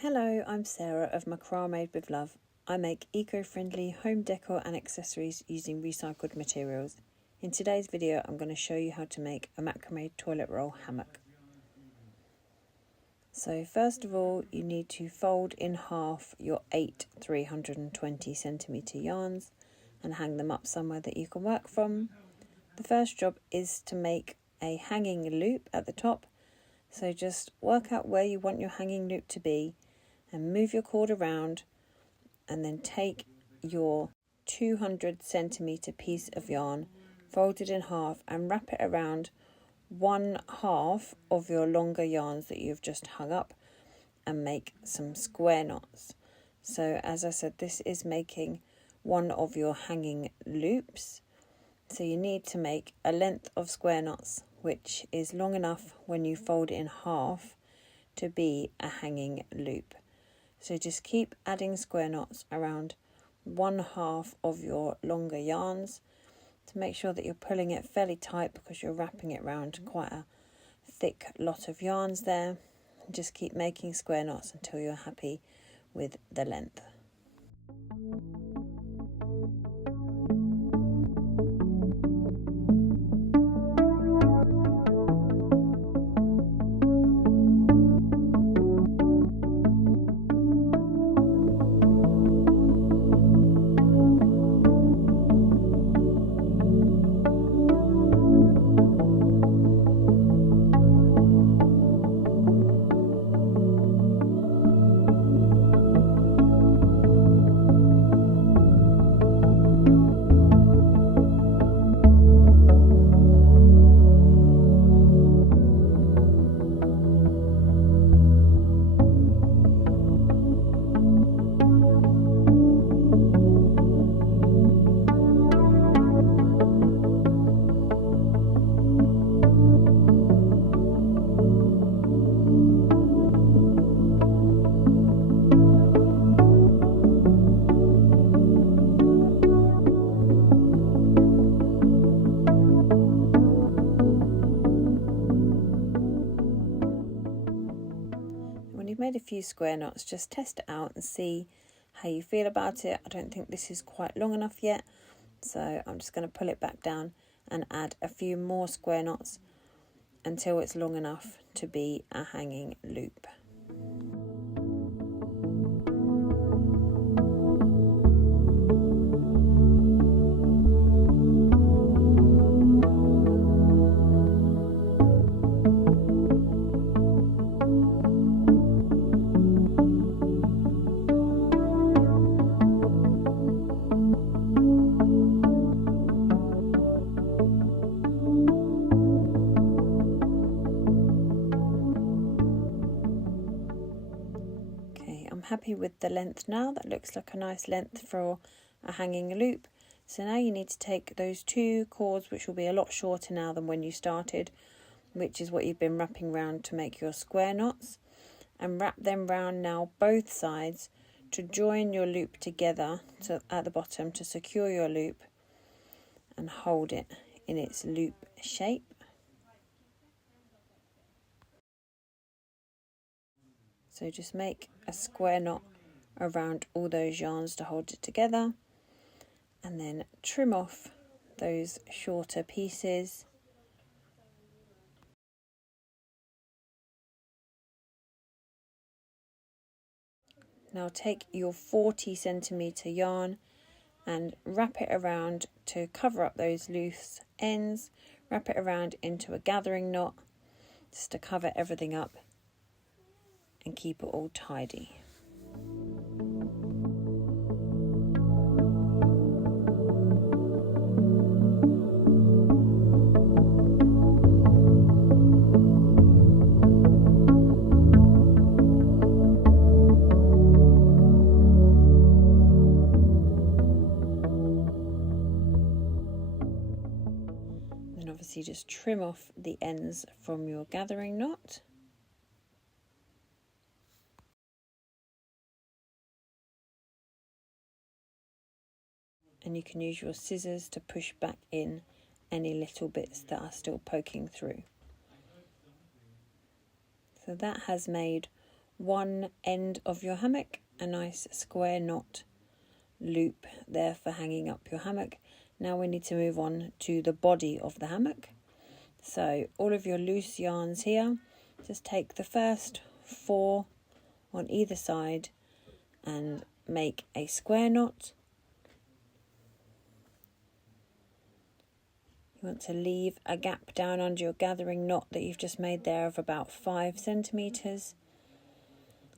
Hello, I'm Sarah of Macra-Made with Love. I make eco-friendly home decor and accessories using recycled materials. In today's video, I'm going to show you how to make a macrame toilet roll hammock. So first of all, you need to fold in half your 8 320cm yarns and hang them up somewhere that you can work from. The first job is to make a hanging loop at the top. So just work out where you want your hanging loop to be and move your cord around, and then take your 200cm piece of yarn, fold it in half and wrap it around one half of your longer yarns that you've just hung up and make some square knots. So as I said, this is making one of your hanging loops. So you need to make a length of square knots which is long enough when you fold it in half to be a hanging loop. So just keep adding square knots around one half of your longer yarns to make sure that you're pulling it fairly tight because you're wrapping it around quite a thick lot of yarns there. And just keep making square knots until you're happy with the length. When you've made a few square knots, just test it out and see how you feel about it. I don't think this is quite long enough yet, so I'm just going to pull it back down and add a few more square knots until it's long enough to be a hanging loop. Happy with the length now. That looks like a nice length for a hanging loop. So now you need to take those two cords, which will be a lot shorter now than when you started, which is what you've been wrapping round to make your square knots, and wrap them round now both sides to join your loop together at the bottom to secure your loop and hold it in its loop shape. So just make a square knot around all those yarns to hold it together, and then trim off those shorter pieces. Now take your 40cm yarn and wrap it around to cover up those loose ends. Wrap it around into a gathering knot just to cover everything up and keep it all tidy. Then obviously just trim off the ends from your gathering knot. and you can use your scissors to push back in any little bits that are still poking through. So that has made one end of your hammock, a nice square knot loop there for hanging up your hammock. Now we need to move on to the body of the hammock. So all of your loose yarns here, just take the first 4 on either side and make a square knot. You want to leave a gap down under your gathering knot that you've just made there of about 5 centimeters.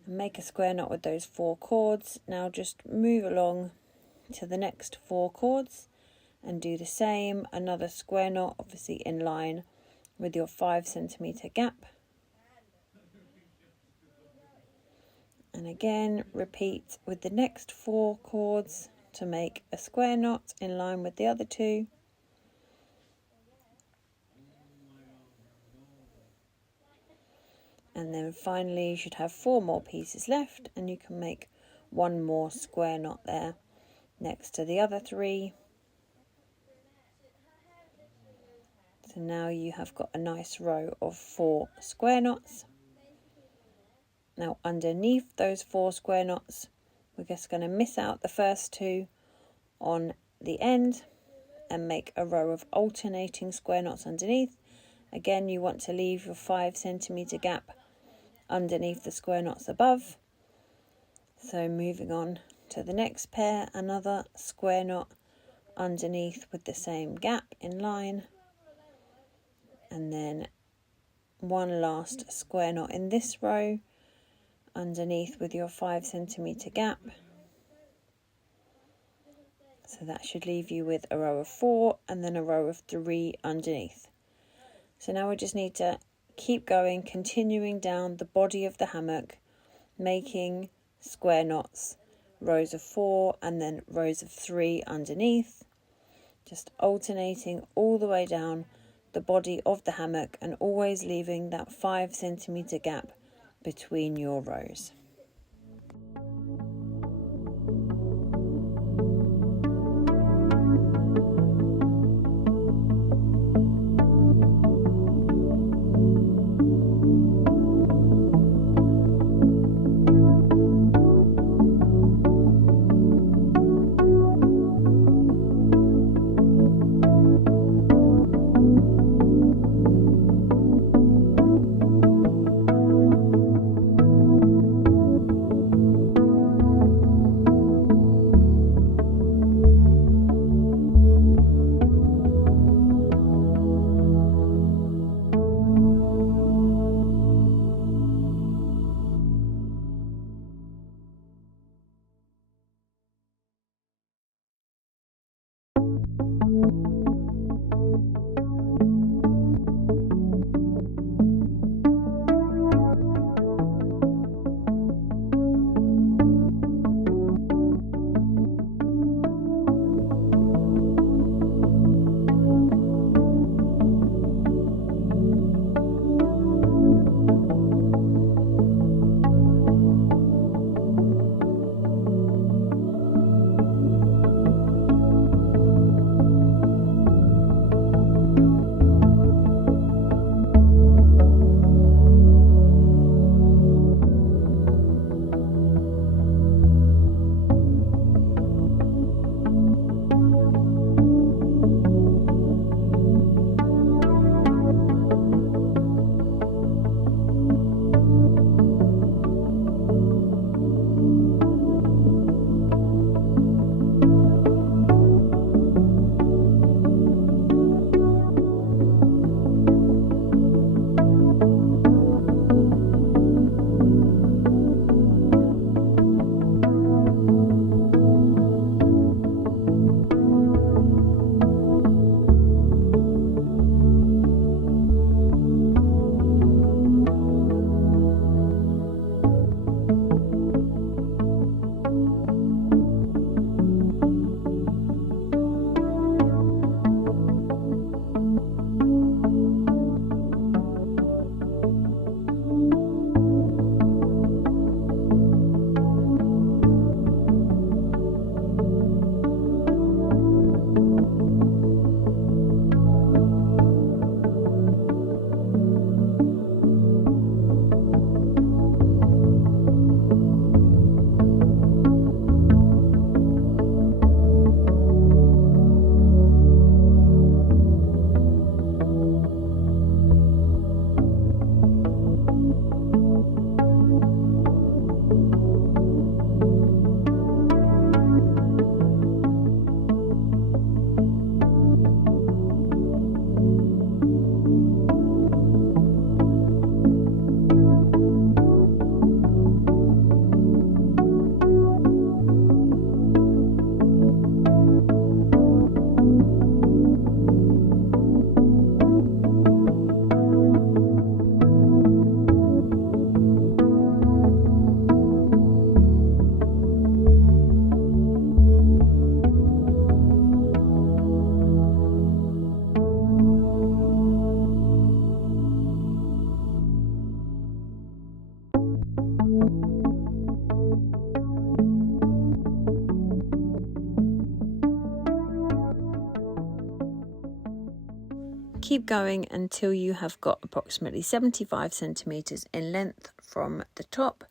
And make a square knot with those 4 cords. Now just move along to the next 4 cords and do the same, another square knot, obviously in line with your 5 centimeter gap. And again, repeat with the next 4 cords to make a square knot in line with the other 2. And then finally you should have 4 more pieces left, and you can make 1 more square knot there next to the other 3. So now you have got a nice row of 4 square knots. Now underneath those 4 square knots, we're just going to miss out the first 2 on the end and make a row of alternating square knots underneath. Again, you want to leave your 5 centimeter gap underneath the square knots above. So moving on to the next pair, another square knot underneath with the same gap in line, and then 1 last square knot in this row underneath with your 5 centimeter gap. So that should leave you with a row of 4 and then a row of 3 underneath. So now we just need to keep going, continuing down the body of the hammock, making square knots, rows of 4 and then rows of 3 underneath, just alternating all the way down the body of the hammock and always leaving that 5 centimeter gap between your rows. keep going until you have got approximately 75 centimetres in length from the top.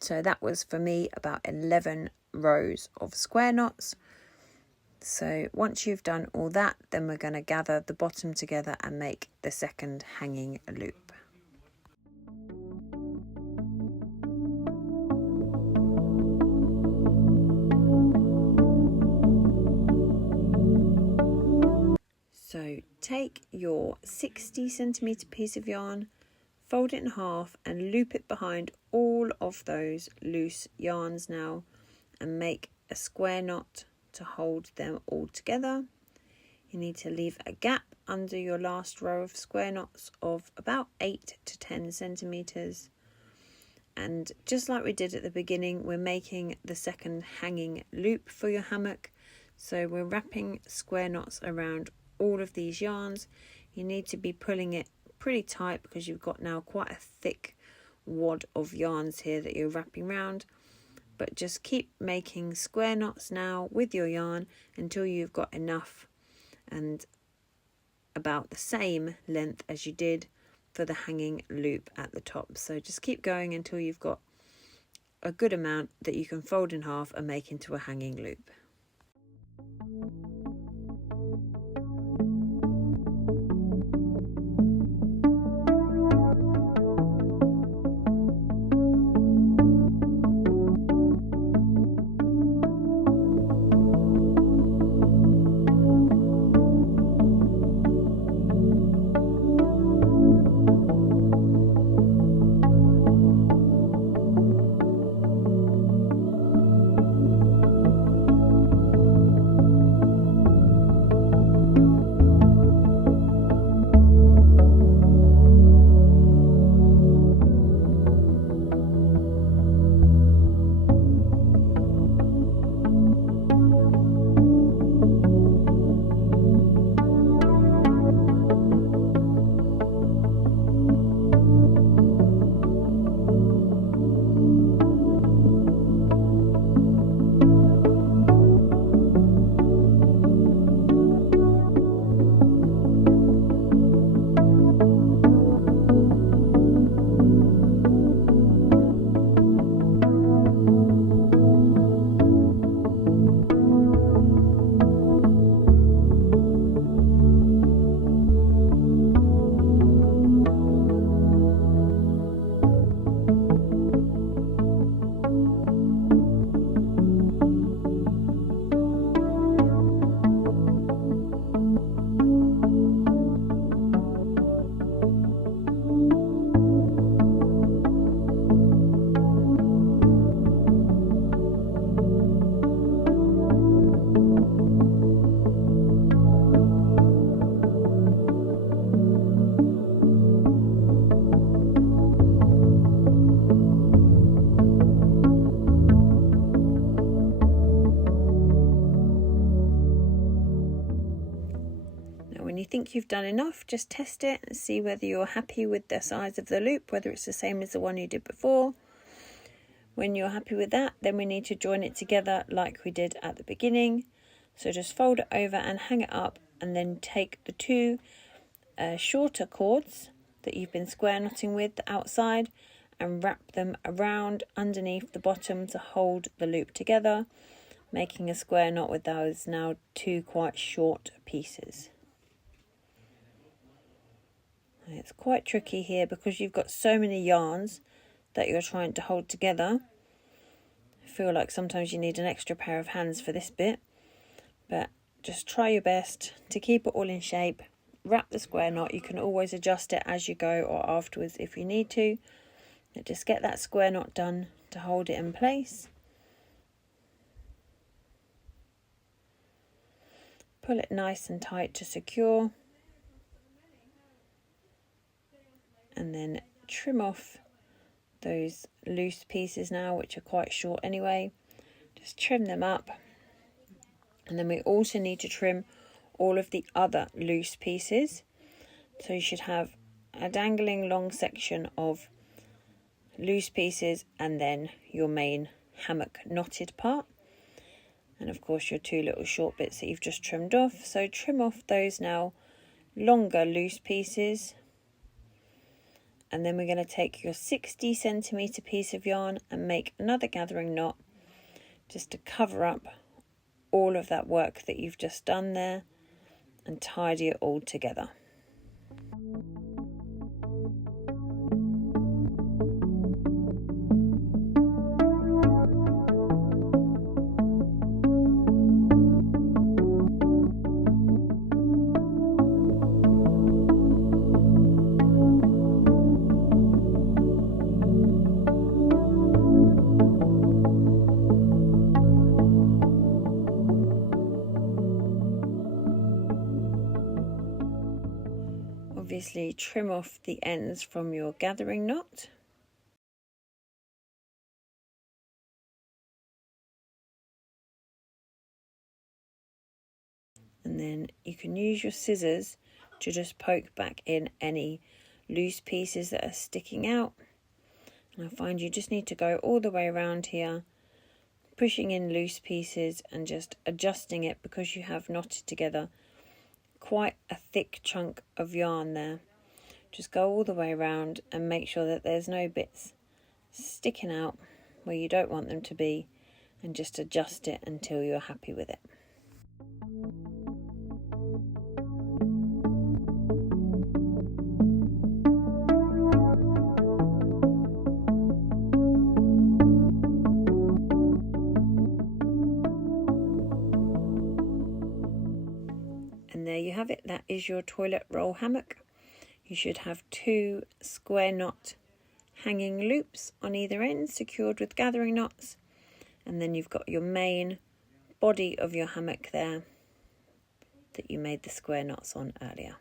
So that was for me about 11 rows of square knots. So once you've done all that, then we're going to gather the bottom together and make the second hanging loop. So take your 60 centimetre piece of yarn, fold it in half and loop it behind all of those loose yarns now and make a square knot to hold them all together. You need to leave a gap under your last row of square knots of about 8 to 10 centimetres. And just like we did at the beginning, we're making the second hanging loop for your hammock. So we're wrapping square knots around all of these yarns. You need to be pulling it pretty tight because you've got now quite a thick wad of yarns here that you're wrapping around. But just keep making square knots now with your yarn until you've got enough and about the same length as you did for the hanging loop at the top. So just keep going until you've got a good amount that you can fold in half and make into a hanging loop. When you think you've done enough, just test it and see whether you're happy with the size of the loop, whether it's the same as the one you did before. When you're happy with that, then we need to join it together like we did at the beginning. So just fold it over and hang it up, and then take the two shorter cords that you've been square knotting with the outside and wrap them around underneath the bottom to hold the loop together, making a square knot with those now two quite short pieces. It's quite tricky here because you've got so many yarns that you're trying to hold together. I feel like sometimes you need an extra pair of hands for this bit, but just try your best to keep it all in shape. Wrap the square knot. You can always adjust it as you go or afterwards if you need to. But just get that square knot done to hold it in place. Pull it nice and tight to secure. And then trim off those loose pieces now, which are quite short anyway. Just trim them up. And then we also need to trim all of the other loose pieces. So you should have a dangling long section of loose pieces and then your main hammock knotted part. And of course your two little short bits that you've just trimmed off. So trim off those now longer loose pieces, and then we're going to take your 60 centimetre piece of yarn and make another gathering knot just to cover up all of that work that you've just done there and tidy it all together. Obviously trim off the ends from your gathering knot. And then you can use your scissors to just poke back in any loose pieces that are sticking out. And I find you just need to go all the way around here, pushing in loose pieces and just adjusting it because you have knotted together quite a thick chunk of yarn there. Just go all the way around and make sure that there's no bits sticking out where you don't want them to be, and just adjust it until you're happy with it. And there you have it, that is your toilet roll hammock. You should have 2 square knot hanging loops on either end secured with gathering knots, and then you've got your main body of your hammock there that you made the square knots on earlier.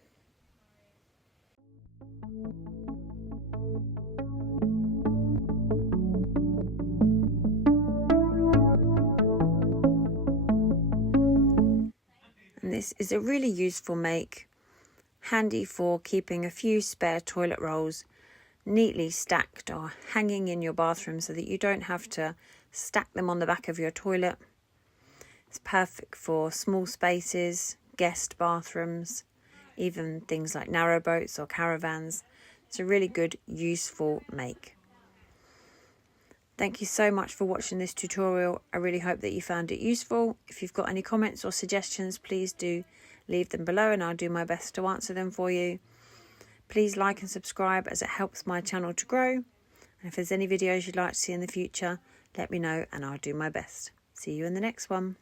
And this is a really useful make, handy for keeping a few spare toilet rolls neatly stacked or hanging in your bathroom so that you don't have to stack them on the back of your toilet. It's perfect for small spaces, guest bathrooms, even things like narrow boats or caravans. It's a really good, useful make. Thank you so much for watching this tutorial. I really hope that you found it useful. If you've got any comments or suggestions, please do leave them below and I'll do my best to answer them for you. Please like and subscribe as it helps my channel to grow. And if there's any videos you'd like to see in the future, let me know and I'll do my best. See you in the next one.